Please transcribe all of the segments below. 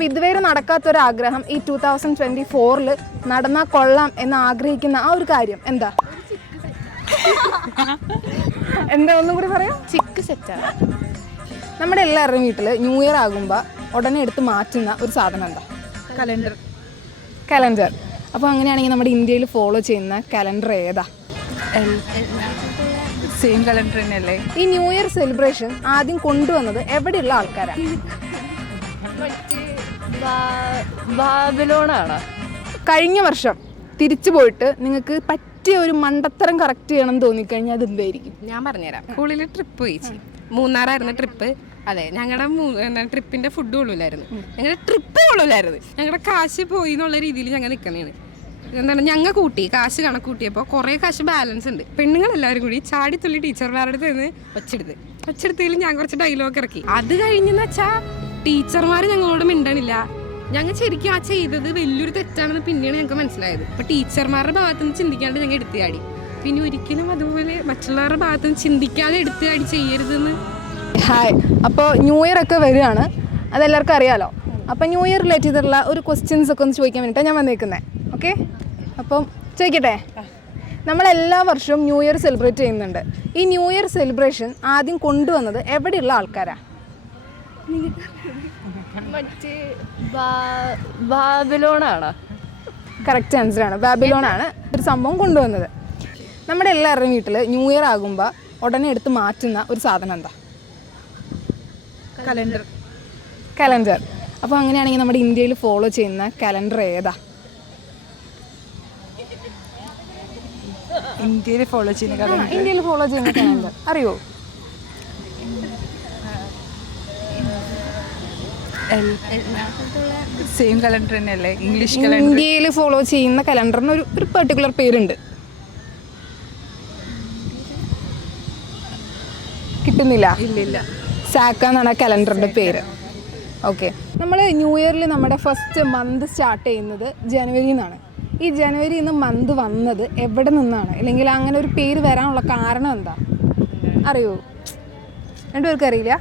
അപ്പോൾ ഇതുവരെ നടക്കാത്തൊരാഗ്രഹം ഈ 2024 നടന്നാൽ കൊള്ളാം എന്ന് ആഗ്രഹിക്കുന്ന ആ ഒരു കാര്യം എന്താ? എന്താ ഒന്നും കൂടി പറയാം? ചിക്ക് സെറ്റാണ്. നമ്മുടെ എല്ലാവരുടെയും വീട്ടിൽ ന്യൂ ഇയർ ആകുമ്പോൾ ഉടനെ എടുത്ത് മാറ്റുന്ന ഒരു സാധനം എന്താ? കലണ്ടർ. അപ്പോൾ അങ്ങനെയാണെങ്കിൽ നമ്മുടെ ഇന്ത്യയിൽ ഫോളോ ചെയ്യുന്ന കലണ്ടർ ഏതാ? സെയിം കലണ്ടർ തന്നെയല്ലേ? ഈ ന്യൂ ഇയർ സെലിബ്രേഷൻ ആദ്യം കൊണ്ടുവന്നത് എവിടെയുള്ള ആൾക്കാരാണ്? ബാബിലോണാണ്. കഴിഞ്ഞ വർഷം തിരിച്ചു പോയിട്ട് നിങ്ങൾക്ക് പറ്റിയ ഒരു മണ്ടത്തരം കറക്റ്റ് ചെയ്യണം തോന്നിക്കഴിഞ്ഞാൽ അത് എന്തായിരിക്കും? ഞാൻ പറഞ്ഞുതരാം. സ്കൂളിൽ ട്രിപ്പ് പോയിച്ചു. മൂന്നാറായിരുന്നു ട്രിപ്പ്. അതെ, ഞങ്ങളുടെ ട്രിപ്പിന്റെ ഫുഡ് കൊള്ളൂലായിരുന്നു, ഞങ്ങളുടെ ട്രിപ്പ് കൊള്ളൂലായിരുന്നു, ഞങ്ങളുടെ കാശ് പോയി എന്നുള്ള രീതിയിൽ ഞങ്ങൾ നിൽക്കുന്നതാണ്. എന്താണ്, ഞങ്ങൾ കാശ് കണക്കൂട്ടിയപ്പോൾ കുറേ കാശ് ബാലൻസ് ഉണ്ട്. പെണ്ണുങ്ങളെല്ലാവരും കൂടി ചാടിത്തുള്ളി ടീച്ചർമാരുടെ നിന്ന് ഒച്ചെടുത്തതിൽ ഞാൻ കുറച്ച് ഡയലോഗ് ഇറക്കി. അത് കഴിഞ്ഞെന്ന് വെച്ചാൽ ടീച്ചർമാർ ഞങ്ങളോട് മിണ്ടണില്ല. ഞങ്ങൾ ശരിക്കും ആ ചെയ്തത് വലിയൊരു തെറ്റാണെന്ന് പിന്നെയാണ് ഞങ്ങൾക്ക് മനസ്സിലായത്. അപ്പോൾ ടീച്ചർമാരുടെ ഭാഗത്തുനിന്ന് ചിന്തിക്കാണ്ട് ഞങ്ങൾ എടുത്തുചാടി. പിന്നെ ഒരിക്കലും അതുപോലെ മറ്റുള്ളവരുടെ ഭാഗത്തുനിന്ന് ചിന്തിക്കാതെ എടുത്തുചാടി ചെയ്യരുതെന്ന്. ഹായ്, അപ്പോൾ ന്യൂ ഇയർ ഒക്കെ വരികയാണ്, അതെല്ലാവർക്കും അറിയാലോ. അപ്പോൾ ന്യൂ ഇയർ റിലേറ്റ് ചെയ്തിട്ടുള്ള ഒരു ക്വസ്റ്റ്യൻസ് ഒക്കെ ഒന്ന് ചോദിക്കാൻ വേണ്ടിയിട്ടാണ് ഞാൻ വന്നേക്കുന്നത്. ഓക്കെ, അപ്പം ചോദിക്കട്ടെ. നമ്മളെല്ലാ വർഷവും ന്യൂ ഇയർ സെലിബ്രേറ്റ് ചെയ്യുന്നുണ്ട്. ഈ ന്യൂ ഇയർ സെലിബ്രേഷൻ ആദ്യം കൊണ്ടുവന്നത് എവിടെയുള്ള ആൾക്കാരാണ്? മറ്റേ ബാബിലോണാണ്. കറക്റ്റ് ആൻസറാണ്, ബാബിലോണാണ് ഒരു സംഭവം കൊണ്ടുവന്നത്. നമ്മുടെ എല്ലാവരുടെയും വീട്ടിൽ ന്യൂ ഇയർ ആകുമ്പോൾ ഉടനെ എടുത്ത് മാറ്റുന്ന ഒരു സാധനം എന്താ? കലണ്ടർ. അപ്പോൾ അങ്ങനെയാണെങ്കിൽ നമ്മുടെ ഇന്ത്യയിൽ ഫോളോ ചെയ്യുന്ന കലണ്ടർ ഏതാ? ഇന്ത്യയിൽ ഫോളോ ചെയ്യുന്ന കലണ്ടർ അറിയോ? സെയിം കലണ്ടർ തന്നെയല്ലേ? English calendar. ഇന്ത്യയിൽ ഫോളോ ചെയ്യുന്ന കലണ്ടറിന് ഒരു പെർട്ടിക്കുലർ പേരുണ്ട്. കിട്ടുന്നില്ല? ഇല്ല. സാക്ക എന്നാണ് കലണ്ടറിൻ്റെ പേര്. ഓക്കെ, നമ്മൾ ന്യൂ ഇയറിൽ നമ്മുടെ ഫസ്റ്റ് മന്ത് സ്റ്റാർട്ട് ചെയ്യുന്നത് ജനുവരി എന്നാണ്. ഈ ജനുവരി എന്ന് മന്ത് വന്നത് എവിടെ നിന്നാണ്, അല്ലെങ്കിൽ അങ്ങനെ ഒരു പേര് വരാനുള്ള കാരണം എന്താ അറിയോ? രണ്ടുപേർക്കും അറിയില്ല?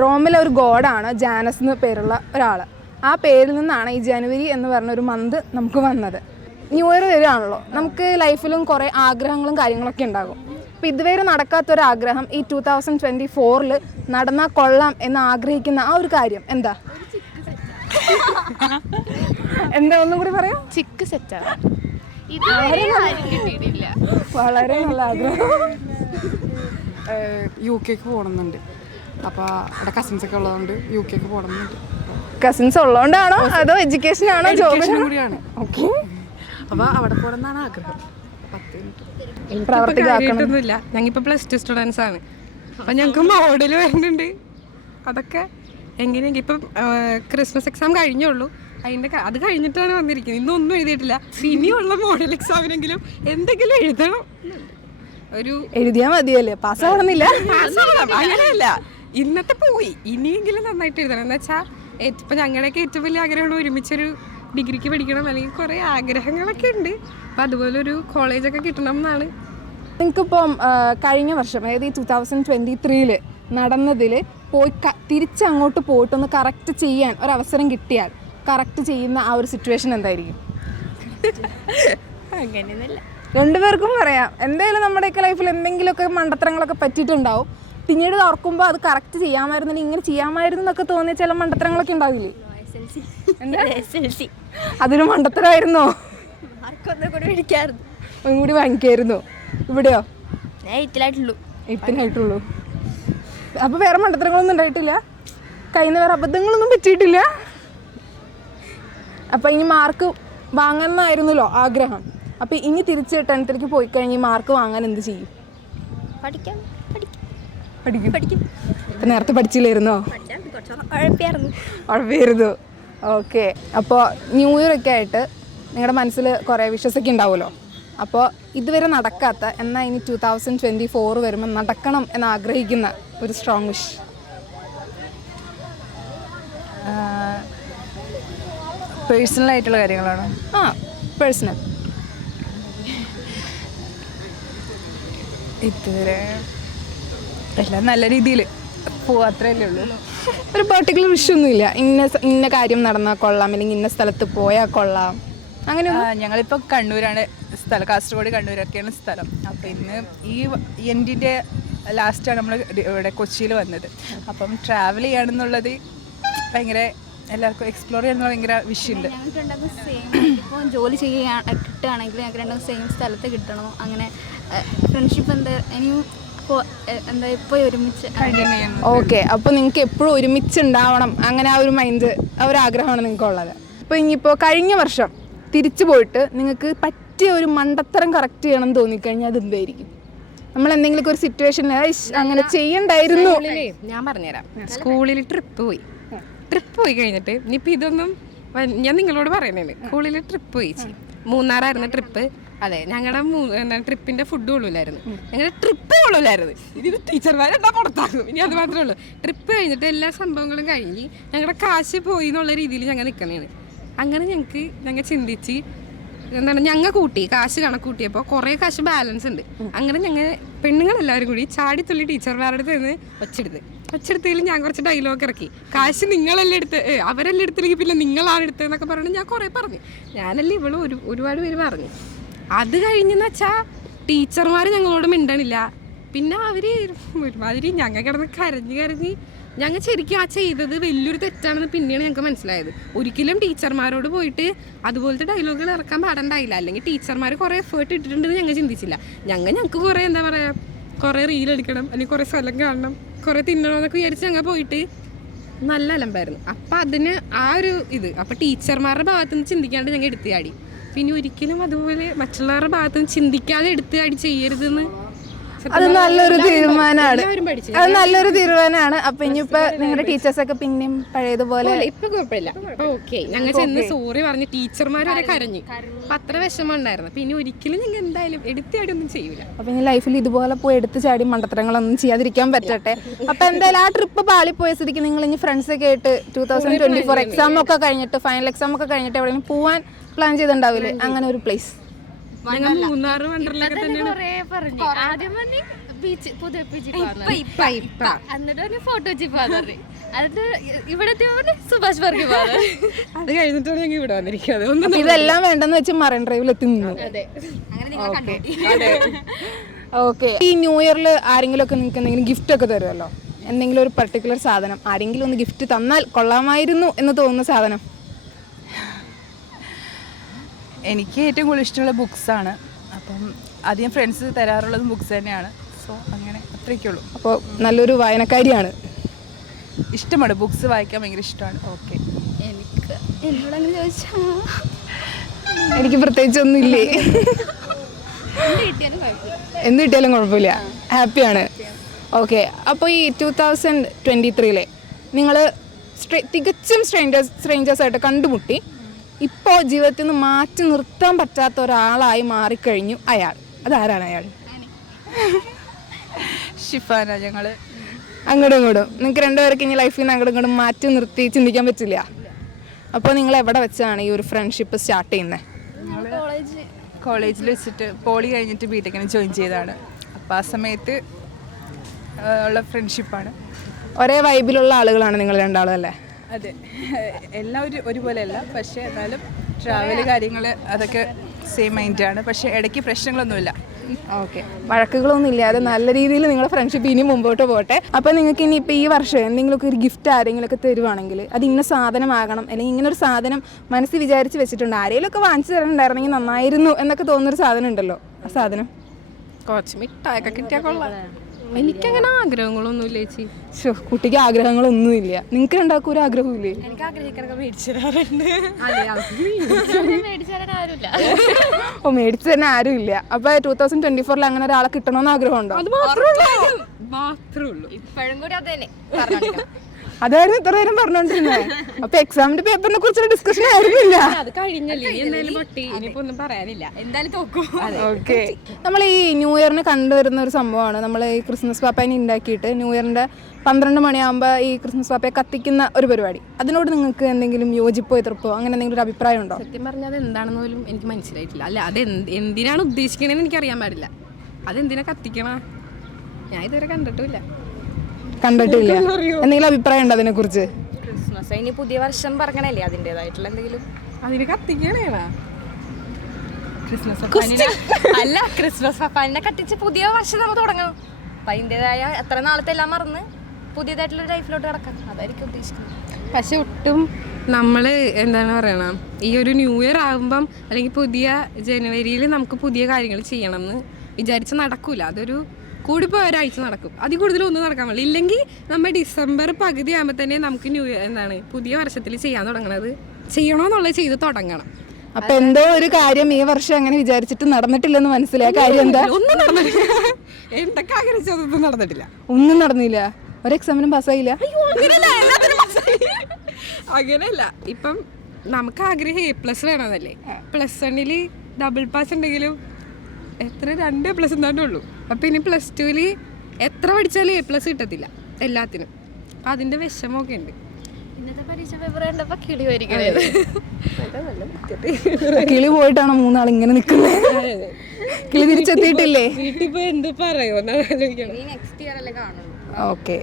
റോമിലെ ഒരു ഗോഡാണ് ജാനസ് എന്ന് പേരുള്ള ഒരാൾ. ആ പേരിൽ നിന്നാണ് ഈ ജനുവരി എന്ന് പറഞ്ഞ ഒരു മന്ത് നമുക്ക് വന്നത്. ന്യൂ ഇയർ വരികയാണല്ലോ, നമുക്ക് ലൈഫിലും കുറേ ആഗ്രഹങ്ങളും കാര്യങ്ങളൊക്കെ ഉണ്ടാകും. അപ്പോൾ ഇതുവരെ നടക്കാത്തൊരാഗ്രഹം ഈ 2024 നടന്നാൽ കൊള്ളാം എന്ന് ആഗ്രഹിക്കുന്ന ആ ഒരു കാര്യം എന്താ? എന്താ ഒന്നും കൂടി പറയാം? ചിക്ക് സെറ്റാണ്. വളരെ നല്ല ആഗ്രഹം. UK പോകണമെന്നുണ്ട്. അപ്പോൾ അവിടെ കസിൻസൊക്കെ ഉള്ളതുകൊണ്ട് UK പോകണമെന്നുണ്ട്. കസിൻസ് ഉള്ളതുകൊണ്ടാണോ അതോ എഡ്യൂക്കേഷൻ ആണോ ജോബിനും കൂടിയാണ്? ഓക്കെ, അപ്പോൾ അവിടെ പോകണമെന്നാണ് ആഗ്രഹം. പ്രവർത്തിക്കായിട്ടൊന്നുമില്ല. ഞങ്ങളിപ്പോൾ +2 സ്റ്റുഡൻസ് ആണ്. അപ്പം ഞങ്ങൾക്ക് മോഡൽ വരുന്നുണ്ട്. അതൊക്കെ എങ്ങനെയെങ്കിൽ ഇപ്പം ക്രിസ്മസ് എക്സാം കഴിഞ്ഞുള്ളൂ, അത് കഴിഞ്ഞിട്ടാണ് വന്നിരിക്കുന്നത്. ഇന്നൊന്നും എഴുതിയിട്ടില്ല. ഇനിയുള്ള മോഡൽ എക്സാമിനെങ്കിലും എന്തെങ്കിലും എഴുതണം. എഴുതിയാൽ മതിയല്ലേ, പാസ്സാവണമെന്നില്ല. അങ്ങനെയല്ല, ഇന്നത്തെ പോയി, ഇനിയെങ്കിലും നന്നായിട്ട് എഴുതണം. എന്ന് വെച്ചാൽ ഇപ്പം ഞങ്ങളുടെയൊക്കെ ഏറ്റവും വലിയ ആഗ്രഹമാണ് ഒരുമിച്ചൊരു ഡിഗ്രിക്ക് പഠിക്കണം, അല്ലെങ്കിൽ കുറേ ആഗ്രഹങ്ങളൊക്കെ ഉണ്ട്. അപ്പം അതുപോലെ ഒരു കോളേജൊക്കെ കിട്ടണം എന്നാണ്. നിങ്ങൾക്കിപ്പം കഴിഞ്ഞ വർഷം, അതായത് ഈ 2023 നടന്നതിൽ പോയി തിരിച്ചങ്ങോട്ട് പോയിട്ടൊന്ന് കറക്റ്റ് ചെയ്യാൻ ഒരവസരം കിട്ടിയാൽ കറക്റ്റ് ചെയ്യുന്ന ആ ഒരു സിറ്റുവേഷൻ എന്തായിരിക്കും? അങ്ങനെയൊന്നുമില്ല, രണ്ടുപേർക്കും പറയാം. എന്തായാലും നമ്മുടെയൊക്കെ ലൈഫിൽ എന്തെങ്കിലുമൊക്കെ മണ്ടത്തരങ്ങളൊക്കെ പറ്റിയിട്ടുണ്ടാവും. പിന്നീട് ഓർക്കുമ്പോൾ അത് കറക്റ്റ് ചെയ്യാമായിരുന്നു, ഇങ്ങനെ ചെയ്യാമായിരുന്നു എന്നൊക്കെ തോന്നിയ ചില മണ്ടത്തരങ്ങളൊക്കെ ഉണ്ടാവില്ലേ? അതൊരു മണ്ടത്തരമായിരുന്നോ? ഒന്നും കൂടി വാങ്ങിക്കായിരുന്നോ? ഇവിടെയോ? 8 അപ്പോൾ വേറെ മണ്ടത്തരങ്ങളൊന്നും ഉണ്ടായിട്ടില്ല? കയ്യിൽ നിന്ന് വേറെ അബദ്ധങ്ങളൊന്നും പറ്റിയിട്ടില്ല? അപ്പം ഇനി മാർക്ക് വാങ്ങണമെന്നായിരുന്നല്ലോ ആഗ്രഹം. അപ്പം ഇനി തിരിച്ച് 10th പോയി കഴിഞ്ഞ് മാർക്ക് വാങ്ങാൻ എന്ത് ചെയ്യും? പഠിക്കും. അപ്പം നേരത്തെ പഠിച്ചില്ലായിരുന്നോ? ഉഴപ്പായിരുന്നു. ഓക്കെ, അപ്പോൾ ന്യൂ ഇയർ ഒക്കെ ആയിട്ട് നിങ്ങളുടെ മനസ്സിൽ കുറേ വിഷസൊക്കെ ഉണ്ടാവുമല്ലോ. അപ്പോൾ ഇതുവരെ നടക്കാത്ത എന്നാൽ ഇനി 2024 വരുമ്പോൾ നടക്കണം എന്നാഗ്രഹിക്കുന്ന ഒരു സ്ട്രോങ് വിഷ്? പേഴ്സണലായിട്ടുള്ള കാര്യങ്ങളാണോ? പേഴ്സണൽ. ഇതുവരെ എല്ലാം നല്ല രീതിയിൽ പോവാത്രല്ലേ ഉള്ളൂ. ഒരു പെർട്ടിക്കുലർ വിഷ് ഒന്നുമില്ല, ഇന്ന കാര്യം നടന്നാൽ കൊള്ളാം അല്ലെങ്കിൽ ഇന്ന സ്ഥലത്ത് പോയാൽ കൊള്ളാം അങ്ങനെ ഞങ്ങളിപ്പോൾ കണ്ണൂരാണ് സ്ഥലം, കാസർഗോഡ് കണ്ണൂരൊക്കെയാണ് സ്ഥലം. അപ്പോൾ ഇന്ന് ഈ എൻഡിൻ്റെ ലാസ്റ്റാണ് നമ്മൾ ഇവിടെ കൊച്ചിയിൽ വന്നത്. അപ്പം ട്രാവൽ ചെയ്യാണെന്നുള്ളത് ഭയങ്കര എല്ലാവർക്കും എക്സ്പ്ലോർ ചെയ്യാനുള്ള ഭയങ്കര വിഷയമുണ്ട്. ഞങ്ങൾക്ക് രണ്ടാക്കും സെയിം ഇപ്പോൾ ജോലി കിട്ടുകയാണെങ്കിൽ ഞങ്ങൾക്ക് രണ്ടാക്കും സെയിം സ്ഥലത്ത് കിട്ടണം. അങ്ങനെ ഫ്രണ്ട്ഷിപ്പ് ഇനിയും ഇപ്പോൾ ഒരുമിച്ച് ഓക്കെ. അപ്പോൾ നിങ്ങൾക്ക് എപ്പോഴും ഒരുമിച്ച് ഉണ്ടാവണം അങ്ങനെ ആ ഒരു മൈൻഡ്, ആ ഒരു ആഗ്രഹമാണ് നിങ്ങൾക്ക് ഉള്ളത്. അപ്പോൾ ഇനിയിപ്പോൾ കഴിഞ്ഞ വർഷം തിരിച്ചു പോയിട്ട് നിങ്ങൾക്ക് പറ്റിയ ഒരു മണ്ടത്തരം കറക്റ്റ് ചെയ്യണം എന്ന് തോന്നിക്കഴിഞ്ഞാൽ അത് എന്തായിരിക്കും? നമ്മൾ എന്തെങ്കിലും ഒരു സിറ്റുവേഷൻ അങ്ങനെ ചെയ്യണ്ടായിരുന്നു. ഞാൻ പറഞ്ഞുതരാം. സ്കൂളിൽ ട്രിപ്പ് പോയി കഴിഞ്ഞിട്ട് ഇനിയിപ്പോൾ ഇതൊന്നും ഞാൻ നിങ്ങളോട് പറയുന്നത്, സ്കൂളിൽ ട്രിപ്പ് പോയി. മൂന്നാറായിരുന്നു ട്രിപ്പ്. അതെ, ഞങ്ങളുടെ ട്രിപ്പിന്റെ ഫുഡ് കൊള്ളൂലായിരുന്നു. ഞങ്ങളുടെ ട്രിപ്പ് കൊള്ളൂലായിരുന്നു. ഇത് ടീച്ചർമാരെന്താ പുറത്താക്കും. ഇനി അത് മാത്രമേ ഉള്ളൂ. ട്രിപ്പ് കഴിഞ്ഞിട്ട് എല്ലാ സംഭവങ്ങളും കഴിഞ്ഞ് ഞങ്ങളുടെ കാശ് പോയി എന്നുള്ള രീതിയിൽ ഞങ്ങൾ നിൽക്കണേണ്. അങ്ങനെ ഞങ്ങൾ ചിന്തിച്ച് ഞങ്ങൾ കാശ് കണക്കൂട്ടിയപ്പോൾ കുറേ കാശ് ബാലൻസ് ഉണ്ട്. അങ്ങനെ ഞങ്ങൾ പെണ്ണുങ്ങളെല്ലാവരും കൂടി ചാടിത്തുള്ളി ടീച്ചർമാരുടെ നിന്ന് ഒച്ചെടുത്തതിൽ ഞാൻ കുറച്ച് ഡയലോഗ് ഇറക്കി. കാശ് നിങ്ങളെല്ലാം എടുത്ത്, അവരെല്ലാം എടുത്തില്ലെങ്കിൽ പിന്നെ നിങ്ങളാണ് എടുത്തതെന്നൊക്കെ പറഞ്ഞ് ഞാൻ കുറേ പറഞ്ഞു. ഞാനല്ലേ ഇവള് ഒരുപാട് പേര് പറഞ്ഞു. അത് കഴിഞ്ഞെന്ന് വെച്ചാൽ ടീച്ചർമാർ ഞങ്ങളോട് മിണ്ടണില്ല. പിന്നെ അവർ ഒരുമാതിരി ഞങ്ങൾ കിടന്ന് കരഞ്ഞ് ഞങ്ങൾ ശരിക്കും ആ ചെയ്തത് വലിയൊരു തെറ്റാണെന്ന് പിന്നെയാണ് ഞങ്ങൾക്ക് മനസ്സിലായത്. ഒരിക്കലും ടീച്ചർമാരോട് പോയിട്ട് അതുപോലത്തെ ഡയലോഗുകൾ ഇറക്കാൻ പാടണ്ടായില്ല. അല്ലെങ്കിൽ ടീച്ചർമാർ കുറേ എഫേർട്ട് ഇട്ടിട്ടുണ്ടെന്ന് ഞങ്ങൾ ചിന്തിച്ചില്ല. ഞങ്ങൾക്ക് കുറേ എന്താ പറയുക, കുറേ റീൽ എടുക്കണം അല്ലെങ്കിൽ കുറേ സ്ഥലം കാണണം, കുറേ തിന്നണമെന്നൊക്കെ വിചാരിച്ച് ഞങ്ങൾ പോയിട്ട് നല്ല അലമ്പായിരുന്നു. അപ്പം അതിന് ആ ഒരു അപ്പം ടീച്ചർമാരുടെ ഭാഗത്തുനിന്ന് ചിന്തിക്കാണ്ട് ഞങ്ങൾ എടുത്തുചാടി. പിന്നെ ഒരിക്കലും അതുപോലെ മറ്റുള്ളവരുടെ ഭാഗത്തുനിന്ന് ചിന്തിക്കാതെ എടുത്തുചാടി ചെയ്യരുതെന്ന്. അത് നല്ലൊരു തീരുമാനമാണ്. അപ്പൊ ഇനിയിപ്പോ നിങ്ങളുടെ ടീച്ചേഴ്സൊക്കെ പിന്നെയും പഴയതുപോലെ ഇപ്പൊ കുഴപ്പമില്ല, ഓക്കെ. ഞങ്ങൾ ചെന്ന് സോറി പറഞ്ഞ് ടീച്ചർമാർ വരെ കരഞ്ഞു. അപ്പൊ അത്ര വിഷമം ഉണ്ടായിരുന്നു. പിന്നെ ഒരിക്കലും ഞങ്ങൾ എന്തായാലും എടുത്തുചാടി ഒന്നും ചെയ്യൂല. അപ്പൊ ഇനി ലൈഫിൽ ഇതുപോലെ പോയി എടുത്തു ചാടി മണ്ടത്തരങ്ങളൊന്നും ചെയ്യാതിരിക്കാൻ പറ്റട്ടെ. അപ്പൊ എന്തായാലും ആ ട്രിപ്പ് പാളിപ്പോയ സ്ഥിതിക്ക് നിങ്ങൾ ഇനി ഫ്രണ്ട്സൊക്കെ ആയിട്ട് 2024 എക്സാം ഒക്കെ കഴിഞ്ഞിട്ട്, ഫൈനൽ എക്സാം ഒക്കെ കഴിഞ്ഞിട്ട് എവിടെയെങ്കിലും പോവാൻ പ്ലാൻ ചെയ്തിട്ടുണ്ടാവില്ലേ? അങ്ങനെ ഒരു പ്ലേസ് മൂന്നാറ് വണ്ടർലൊക്കെ തന്നെയാണ്. അത് കഴിഞ്ഞിട്ടാണ് ഞങ്ങൾ ഇവിടെ വന്നിരിക്കുന്നത്. ഇതെല്ലാം വേണ്ടെന്ന് വെച്ച് മറൈൻ ഡ്രൈവിൽ എത്തി നിന്നു. ഓക്കെ. ഈ ന്യൂ ഇയറിൽ ആരെങ്കിലും ഒക്കെ നിങ്ങൾക്ക് എന്തെങ്കിലും ഗിഫ്റ്റ് ഒക്കെ തരുമല്ലോ, എന്തെങ്കിലും ഒരു പർട്ടിക്കുലർ സാധനം ആരെങ്കിലും ഒന്ന് ഗിഫ്റ്റ് തന്നാൽ കൊള്ളാമായിരുന്നു എന്ന് തോന്നുന്ന സാധനം? എനിക്ക് ഏറ്റവും കൂടുതൽ ഇഷ്ടമുള്ള ബുക്സാണ്. അപ്പം അധികം ഫ്രണ്ട്സ് തരാറുള്ളത് ബുക്സ് തന്നെയാണ്. സോ അങ്ങനെ അത്രയൊക്കെയുള്ളൂ. അപ്പോൾ നല്ലൊരു വായനക്കാരിയാണ്. ഇഷ്ടമാണ്, ബുക്സ് വായിക്കാൻ ഭയങ്കര ഇഷ്ടമാണ്. ഓക്കെ. എന്നോടങ്ങനെ ചോദിച്ചാൽ എനിക്ക് പ്രത്യേകിച്ചൊന്നും ഇല്ലേ, എന്ത് കിട്ടിയാലും കുഴപ്പമില്ല, ഹാപ്പിയാണ്. ഓക്കെ. അപ്പോൾ ഈ 2023 നിങ്ങൾ തികച്ചും സ്ട്രേഞ്ചേഴ്സായിട്ട് കണ്ടുമുട്ടി, ഇപ്പോൾ ജീവിതത്തിൽ നിന്ന് മാറ്റി നിർത്താൻ പറ്റാത്ത ഒരാളായി മാറിക്കഴിഞ്ഞു അയാൾ. അതാരാണ് അയാൾ? ഷിഫാന. ഞങ്ങൾ അങ്ങോട്ടും ഇങ്ങോട്ടും നിങ്ങൾക്ക് രണ്ടുപേർക്ക് ഇനി ലൈഫിൽ നിന്ന് അങ്ങോട്ടും ഇങ്ങോട്ടും മാറ്റി നിർത്തി ചിന്തിക്കാൻ പറ്റില്ല. അപ്പോൾ നിങ്ങൾ എവിടെ വെച്ചാണ് ഈ ഒരു ഫ്രണ്ട്ഷിപ്പ് സ്റ്റാർട്ട് ചെയ്യുന്നത്? കോളേജിൽ വെച്ചിട്ട് പോളി കഴിഞ്ഞിട്ട് ബിടെക്കിന് ജോയിൻ ചെയ്തതാണ്. അപ്പോൾ ആ സമയത്ത് ഉള്ള ഫ്രണ്ട്ഷിപ്പാണ്. ഒരേ വൈബിലുള്ള ആളുകളാണ് നിങ്ങൾ രണ്ടാളും അല്ലേ? അതെ, എല്ലാം ഒരുപോലെ അല്ല, പക്ഷേ എന്നാലും ട്രാവൽ കാര്യങ്ങൾ അതൊക്കെ സെയിം മൈൻഡാണ്. പക്ഷേ ഇടയ്ക്ക് പ്രശ്നങ്ങളൊന്നുമില്ല. ഓക്കെ. വഴക്കുകളൊന്നും ഇല്ലാതെ നല്ല രീതിയിൽ നിങ്ങളുടെ ഫ്രണ്ട്ഷിപ്പ് ഇനി മുമ്പോട്ട് പോട്ടെ. അപ്പോൾ നിങ്ങൾക്ക് ഇനി ഇപ്പോൾ ഈ വർഷം എന്തെങ്കിലുമൊക്കെ ഒരു ഗിഫ്റ്റ് ആരെങ്കിലുമൊക്കെ തരുവാണെങ്കിൽ അത് ഇന്ന സാധനമാകണം, അല്ലെങ്കിൽ ഇങ്ങനെ ഒരു സാധനം മനസ്സിൽ വിചാരിച്ച് വെച്ചിട്ടുണ്ട്, ആരെങ്കിലുമൊക്കെ വാങ്ങിച്ചു തരണ്ടായിരുന്നെങ്കിൽ നന്നായിരുന്നു എന്നൊക്കെ തോന്നുന്നൊരു സാധനം ഉണ്ടല്ലോ, ആ സാധനം? കുറച്ച് മിഠായൊക്കെ കിട്ടിയാൽ കൊള്ളാം. എനിക്കങ്ങനെ ആഗ്രഹങ്ങളൊന്നുമില്ല ചേച്ചി. കുട്ടിക്ക് ആഗ്രഹങ്ങളൊന്നുമില്ല. നിങ്ങൾക്ക് രണ്ടാൾക്കും ഒരു ആഗ്രഹമില്ലേ? എനിക്ക് ആഗ്രഹിക്കാനൊക്കെ മേടിച്ചു തരാറുണ്ട്. ഓ, മേടിച്ചു തന്നെ ആരും ഇല്ല. അപ്പൊ 2024 അങ്ങനെ ഒരാളെ കിട്ടണമെന്ന് ആഗ്രഹമുണ്ടോ? അത് മാത്രമേ ഉള്ളൂ. ഇപ്പോഴും കൂടി അത് തന്നെ അതായിരുന്നു ഇത്ര നേരം പറഞ്ഞോണ്ടിരുന്നത്. അപ്പൊ എക്സാമിന്റെ പേപ്പറിനെ കുറിച്ചുള്ള ഡിസ്കഷൻ ആയിരുന്നില്ല. അത് കഴിഞ്ഞല്ലേ, എന്തായാലും പൊട്ടി, ഇനിയിപ്പോ ഒന്നും പറയാനില്ല, എന്തായാലും തോക്കും. ഓക്കെ. നമ്മൾ ഈ ന്യൂ ഇയറിന് കണ്ടുവരുന്ന ഒരു സംഭവമാണ്, നമ്മൾ ഈ ക്രിസ്മസ് പാപ്പേനെ ഉണ്ടാക്കിയിട്ട് ന്യൂ ഇയറിന്റെ 12 മണിയാകുമ്പോൾ ഈ ക്രിസ്മസ് പാപ്പയെ കത്തിക്കുന്ന ഒരു പരിപാടി. അതിനോട് നിങ്ങൾക്ക് എന്തെങ്കിലും യോജിപ്പോ എതിർപ്പോ അങ്ങനെ എന്തെങ്കിലും ഒരു അഭിപ്രായം ഉണ്ടോ? സത്യം പറഞ്ഞാൽ അത് എന്താണെന്ന് പോലും എനിക്ക് മനസ്സിലായിട്ടില്ല. അല്ല, അത് എന്തിനാണ് ഉദ്ദേശിക്കണേന്ന് എനിക്കറിയാൻ പാടില്ല. അതെന്തിനാ കത്തിക്കണ? ഞാൻ ഇതുവരെ കണ്ടിട്ടില്ല. കണ്ടിട്ടില്ല. എന്തെങ്കിലും അഭിപ്രായം ഉണ്ടോ അതിനെക്കുറിച്ച്? ക്രിസ്മസ് ഇനി പുതിയ വർഷം പറഞ്ഞല്ലേ അതിൻ്റെതായിട്ടുള്ള എന്തെങ്കിലും അതിന് കത്തിക്കണേണ ക്രിസ്മസ് അല്ല ക്രിസ്മസ് പപ്പാനെ കത്തിച്ച് പുതിയ വർഷം നമ്മൾ തുടങ്ങണം. അപ്പം അതിൻ്റെതായ എത്ര നാളത്തെ എല്ലാം മറന്ന് പുതിയതായിട്ടുള്ള ലൈഫിലോട്ട് കിടക്കാം, അതായിരിക്കും ഉദ്ദേശിക്കുന്നത്. പക്ഷെ ഒട്ടും നമ്മൾ എന്താണ് പറയണ ഈ ഒരു ന്യൂ ഇയർ ആകുമ്പം അല്ലെങ്കിൽ പുതിയ ജനുവരിയിൽ നമുക്ക് പുതിയ കാര്യങ്ങൾ ചെയ്യണം എന്ന് വിചാരിച്ച് നടക്കൂല. അതൊരു കൂടിപ്പോയ ഒരാഴ്ച നടക്കും, അതിൽ കൂടുതലൊന്നും നടക്കാൻ പാടില്ല. ഇല്ലെങ്കിൽ നമ്മൾ ഡിസംബർ പകുതി ആകുമ്പോൾ തന്നെ നമുക്ക് ന്യൂ ഇയർ എന്താണ് പുതിയ വർഷത്തിൽ ചെയ്യാൻ തുടങ്ങണത് ചെയ്യണമെന്നുള്ളത് ചെയ്ത് തുടങ്ങണം. അപ്പൊ എന്തോ ഒരു കാര്യം ഈ വർഷം അങ്ങനെ വിചാരിച്ചിട്ട് നടന്നിട്ടില്ലെന്ന് മനസ്സിലായ കാര്യം എന്താ? ഒന്നും നടന്നിട്ടില്ല. എന്തൊക്കെ ആഗ്രഹിച്ചതൊന്നും നടന്നിട്ടില്ല. ഒന്നും നടന്നില്ല. ഒരു എക്സാമിനും പാസ്സായില്ല. അങ്ങനെയല്ല, ഇപ്പം നമുക്ക് ആഗ്രഹം A+ വേണമെന്നല്ലേ. +1 ഡബിൾ പാസ് ഉണ്ടെങ്കിലും എത്ര 2 A+ എന്താണ്ടേ ഉള്ളൂ. അപ്പം ഇനി +2 എത്ര പഠിച്ചാലും A+ കിട്ടത്തില്ല എല്ലാത്തിനും. അപ്പം അതിൻ്റെ വിഷമമൊക്കെ ഉണ്ട്. ഇന്നത്തെ പരീക്ഷ പേപ്പർ കണ്ടപ്പോൾ കിളി വരികയാണ്. കിളി പോയിട്ടാണോ മൂന്നാൾ ഇങ്ങനെ നിൽക്കുന്നത്? കിളി തിരിച്ചെത്തിയിട്ടില്ലേ? വീട്ടിൽ പോയി എന്ത് പറയുമോ എന്നാണ് ആലോചിക്കണം. നെക്സ്റ്റ് ഇയർ അല്ലേ കാണുള്ളൂ. ഓക്കെ.